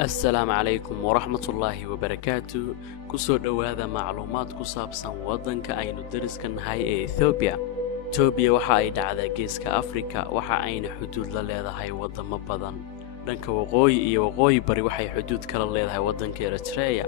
السلام عليكم ورحمة الله وبركاته. كسو دواذا معلومات كسابسان ودنك أينو درسكن هاي إثيوبيا. إثيوبيا waxa ay dhacdaa geeska Afrika waxa ayna xuduud la leedahay wadamo badan. Dhanka waqooyi iyo waqooyi bari waxay xuduud kala leedahay wadanka Eritrea.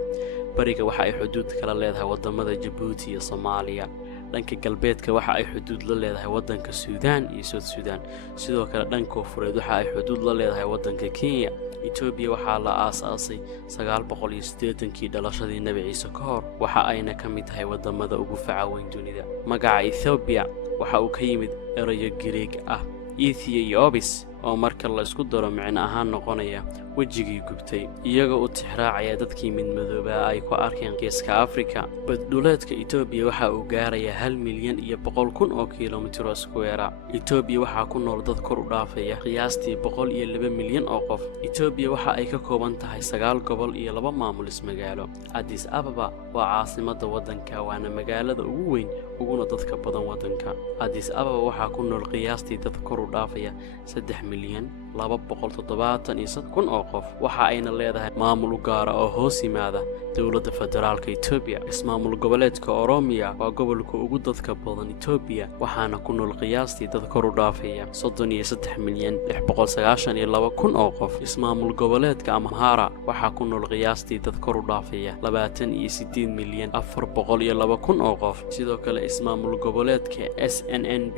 Bariga waxa ay xuduud kala leedahay wadamada Djibouti iyo Soomaaliya. dhanka galbeedka waxa ay xuduud la leedahay wadanka Suudaan iyo South Sudan. Sidoo kale dhanka koonfureed waxa ay xuduud la leedahay wadanka Kenya. Ethiopia waxa la aasaasay 980kii dhalashadii Nabi Ciise ka hor waxa ayna ka mid tahay wadamada ugu faca weyn dunida. Magaca Ethiopia waxa uu ka yimid erayo Greek ah Ethiopis oo marka la isku daro macna ahaan noqonaya wajigii gubtay iyaga oo tixraacaya dadkii mid madooba ay ku arkeen geeska Afrika. Badduleedka Ethiopia waxa uu gaaraya 1,100,000 oo kiiloomitir square. Ethiopia waxa ku nool dad kor u dhaafaya qiyaastii 102 milyan oo qof. Ethiopia waxa ay ka kooban tahay 9 gobol iyo 2 maamulis magaalo. Addis Ababa waa caasimadda wadanka waana magaalada ugu weyn uguna dadka badan wadanka. Addis Ababa waxa ku nool qiyaastii dad kor u dhaafaya 3,273,000 oo qof. waxa ayna leedahay maamul gaar ah oo hoos yimaada dawladda federaalka Ethiopia. Ismaamul goboleedka Oromia waa gobolka ugu dadka badan Ethiopia waxaana ku nool qiyaastii dad kor u dhaafaya 33,692,000 oo qof. Ismaamul goboleedka Amhara waxa ku nool qiyaastii dad kor u dhaafaya 28,402,000 oo qof. Sidoo kale ismaamul goboleedka SNNB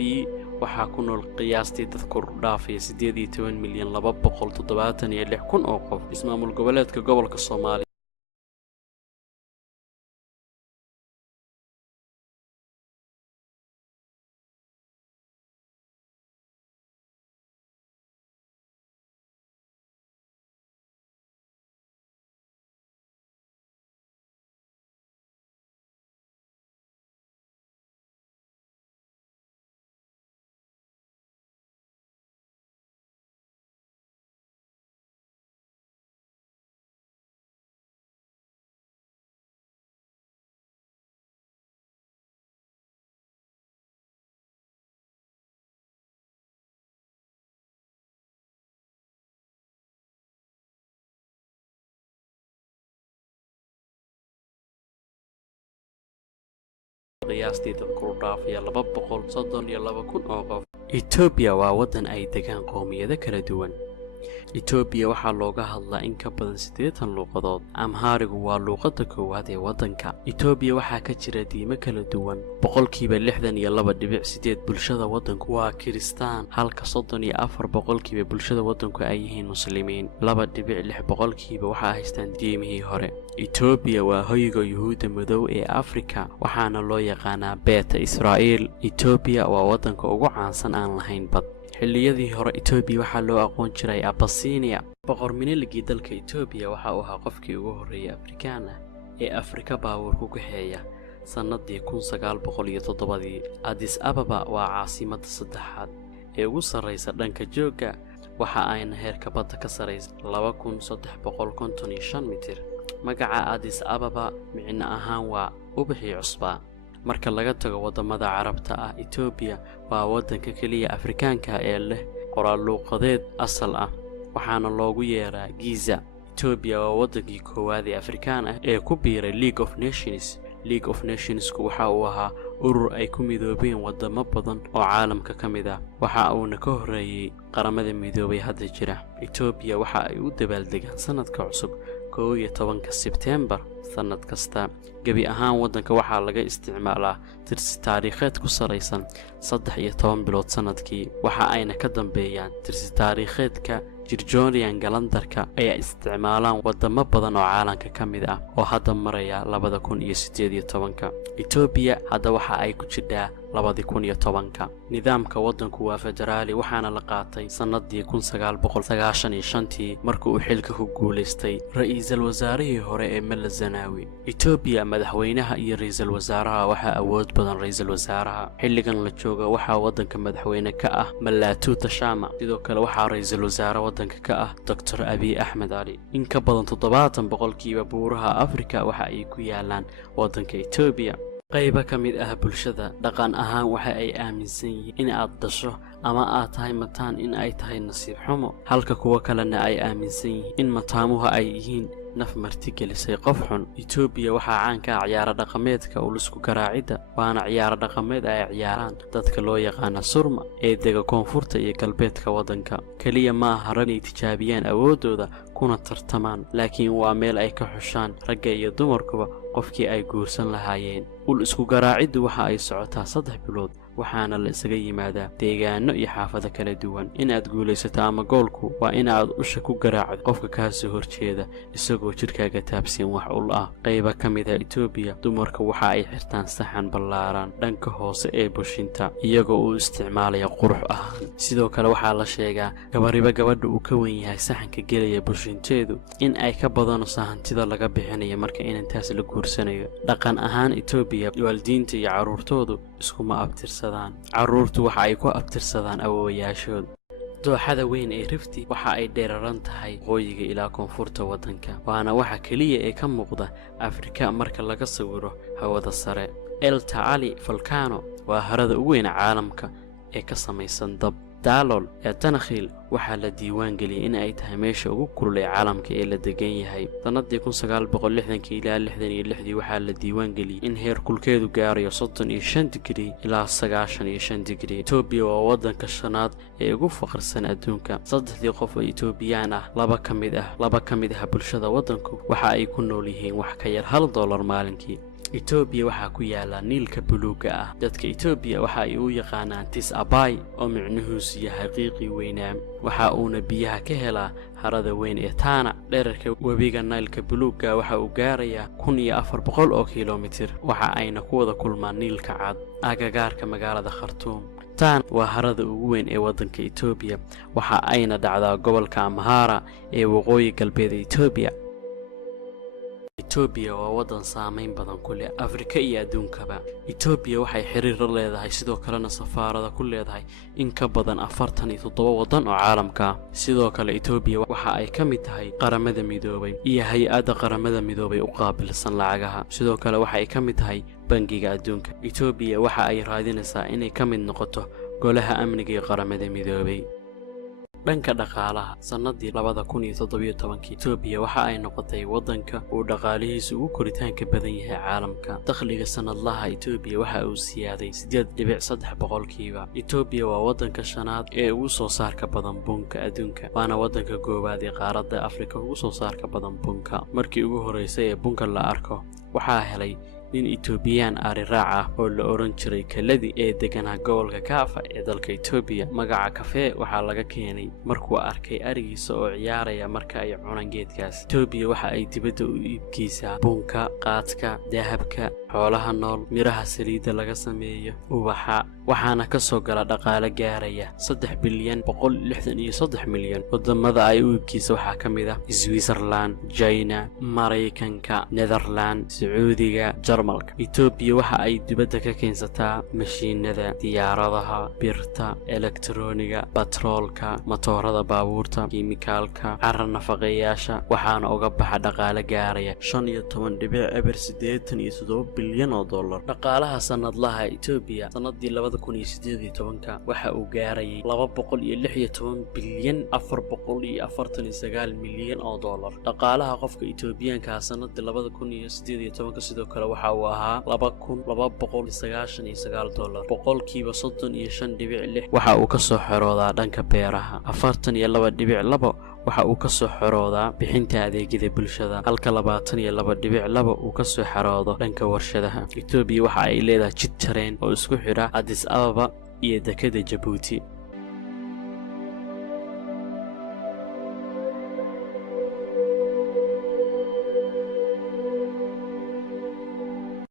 waxa ku nool qiyaastii dad kor u dhaafaya 18,276,000 oo qof. Ismaamul goboleedka gobolka Soomaaliya qiyaastii dad kor u dhaafaya 232,000 oo qof. Ethiopia waa wadan ay degaan qoomiyado kala duwan. Ethiopia waxa looga hadlaa in ka badan 80 luqadood. Amharigu waa luqadda koowaad ee wadanka. Ethiopia waxa ka jira diimo kala duwan. 62.8% bulshada wadanku waa Kiristaan, halka 34% bulshada wadanku ay yihiin Muslimiin. 2.6% waxa haystaan diimihii hore. Ethiopia waa hoyga Yuhuudda madow ee Afrika waxaana loo yaqaanaa Beeta Israa'iil. Ethiopia waa wadanka ugu caansan aan lahayn bad. xilliyadii hore Ethiopia waxa loo aqoon jiray Abyssinia. boqor miniligi dalka Ethiopia waxa uu ahaa qofkii ugu horeeyay Afrikaan ah ee Afrika baawar ku kaxeeya sanadii 1907. Addis Ababa waa caasimadda saddexaad ee ugu sareysa dhanka jooga waxa ayna heerka badda ka sareysaa 2,355 mitir. magaca Addis Ababa micno ahaan waa ubaxii cusbaa. marka laga tago wadamada Carabta ah, Ethiopia waa wadanka kaliya Afrikaanka ee leh qoraal luqadeed asal ah waxaana loogu yeeraa Giza. Ethiopia waa wadankii koowaad ee Afrikaan ah ee ku biiray League of Nations. League of Nations waxa uu ahaa urur ay ku midoobeen wadamo badan oo caalamka ka mid ah waxa uu ka horeeyay qaramada midoobay hadda jira. Ethiopia waxa ay u dabaaldegaan sanadka cusub 11 Sebtembar sanad kasta. gabi ahaan wadanka waxa laga isticmaalaa tirsi taariikheed ku saleysan 13 bilood sanadkii waxa ayna ka dambeeyaan tirsi taariikheedka Gregorian calendarka ay isticmaalaan wadamo badan oo caalamka ka mid ah oo hadda maraya 2018. Ethiopia hadda waxa ay ku jirtaa 2010. nidaamka wadanku waa federaali waxaana la qaatay sanadii 1995 markii uu xilka ku guuleystay ra'iisul wasaarihii hore ee Mele Zenawi. Ethiopia madaxweynaha iyo ra'iisul wasaaraha waxa awood badan ra'iisul wasaaraha. xilligan la joogo waxa wadanka madaxweyne ka ah Mulatu Teshome. sidoo kale waxa ra'iisul wasaare wadanka ka ah Dr. Abiy Ahmed Ali. in ka badan 70% buuraha Afrika waxa ay ku yaalaan wadanka Ethiopia. qayba ka mid ah bulshada dhaqan ahaan waxa ay aaminsan yihiin in aad dhasho ama aad tahay mataan in ay tahay nasiib xumo, halka kuwa kalena ay aaminsan yihiin in mataamuhu ay yihiin naf martigelisay qof xun. Itoobiya waxaa caan ka ah ciyaaro dhaqameedka ulusku garaacidda, waana ciyaaro dhaqameed ay ciyaaraan dadka loo yaqaana Surma ee dega koonfurta iyo galbeedka waddanka. Kaliya ma aha rag ay tijaabiyaan awooddooda kuna tartamaan, laakiin waa meel ay ka xushaan ragga iyo dumarkuba qofkii ay guursan lahaayeen. ul isku garaaciddu waxa ay socotaa 3 bilood, waxaana la isaga yimaadaa deegaano iyo xaafado kala duwan. inaad guulaysato ama goolku waa inaad usha ku garaacdo qofka kaa soo horjeeda isagoo jidhkaaga taabsiin wax ul ah. qayba ka mid ah Itoobiya, dumarka waxa ay xirtaan saxan ballaaran dhanka hoose ee bushinta iyagoo u isticmaalaya qurux ahaan. sidoo kale waxaa la sheegaa gabadhiba gabadha uu ka wen yahay saxanka gelaya bushinteedu in ay ka badanayso hantida laga bixinayo marka inantaas la guursanayo. dhaqan ahaan Itoobiya, waalidiinta iyo carruurtoodu iskuma abtirsadaan. carruurtu waxa ay ku abtirsadaan awoowayaashood. dooxada weyn ee Rifti waxa ay dheeraran tahay waqooyiga ilaa koonfurta waddanka, waana waxa keliya ee ka muuqda Afrika marka laga sawiro hawada sare. El Taali Volcano waa harada ugu weyn caalamka ee ka samaysan dab. Daalol ee Tanakhil waxaa la diiwaan geliyay in ay tahay meesha ugu kulul ee caalamka ee la degan yahay. sanadii 1960 ilaa 66 waxaa la diiwaan geliyay in heer kulkeedu gaarayo 35 digrii ilaa 95 digrii. Itoobiya waa waddanka shanaad ee ugu faqrisan adduunka. 3 qof oo Itoobiyaan ah, laba ka mid ah bulshada waddanku waxa ay ku nool yihiin wax ka yar $1 maalinkii. Itoobiya waxaa ku yaala Niilka buluuga ah. dadka Itoobiya waxa ay u yaqaanaan Tis Abay oo micnuhuusu yahay qiiqii weynaa. waxa uuna biyaha ka helaa harada weyn ee Tana. dhererka webiga Niilka buluuga waxa uu gaarayaa 1400 oo kiiloomitir, waxa ayna ku wada kulmaan Niilka cad agagaarka magaalada Khartoum. Tana waa harada ugu weyn ee waddanka Itoobiya, waxa ayna dhacdaa gobolka Amhara ee waqooyi galbeed Itoobiya. Itoobiya waa waddan saameyn badan ku leh Afrika iyo adduunkaba. Itoobiya waxay xiriir la leedahay sidoo kalena safaarada ku leedahay in ka badan 47 waddan oo caalamka ah. sidoo kale Itoobiya waxa ay ka mid tahay qaramada midoobay iyo hay'adda qaramada midoobay u qaabilsan lacagaha. sidoo kale waxa ay ka mid tahay bangiga adduunka. Itoobiya waxa ay raadinaysaa inay ka mid noqoto golaha amniga ee qaramada midoobay. dhanka dhaqaalaha, sanadii 2017 Itoobiya waxa ay noqotay waddanka uu dhaqaalihiisu ugu koritaanka badan yahay caalamka. dakhliga sanadlaha Itoobiya waxa uu siyaaday 8.3%. Itoobiya waa waddanka shanaad ee ugu soo saarka badan bunka adduunka, waana waddanka koowaad ee qaaradda Afrika ugu soo saarka badan bunka. markii ugu horeysay ee bunka la arko waxaa helay nin Itoobiyaan ari raac ah oo la oran jiray Kaladi ee deganaa gobolka Kaafa ee dalka Itoobiya. magaca kafee waxaa laga keenay markuu arkay arigiisa oo ciyaaraya marka ay cunaan geedkaas. Itoobiya waxa ay dibadda u iibgeysaa bunka, qaadka, dahabka, xoolaha nool, miraha saliidda laga sameeyo, ubaxa, waxaana ka soo gala dhaqaale gaaraya 3.163 bilyan. wadamada ay u iibgeysa waxaa ka mid ah Switzerland, China, Mareykanka, Netherland, Sacuudiga, Jarmalka. Itoobiya waxa ay dibadda ka keensataa mashiinada, diyaaradaha, birta, elektarooniga, batroolka, matoorada baabuurta, kiimikaalka, carra nafaqeeyaasha, waxaana uga baxa dhaqaale gaaraya 15.87 bilyan oo dollar. dhaqaalaha sanadlaha Itoobiya sanadii 2018 waxa uu gaarayay 216 bilyan 449 milyan oo dollar. dhaqaalaha qofka Itoobiyaanka sanadii 2018 sidoo kale waxa uu ahaa 2299 dollar. boqolkiiba 35.6 waxa uu ka soo xiroodaa dhanka beeraha. 42.2 waxa uu ka soo xiroodaa bixinta adeegyada bulshada, halka 22.2 uu ka soo xiroodo dhanka warshadaha. Itoobiya waxa ay leedahay jid tareen oo isku xira Addis Ababa iyo dekada Djibouti.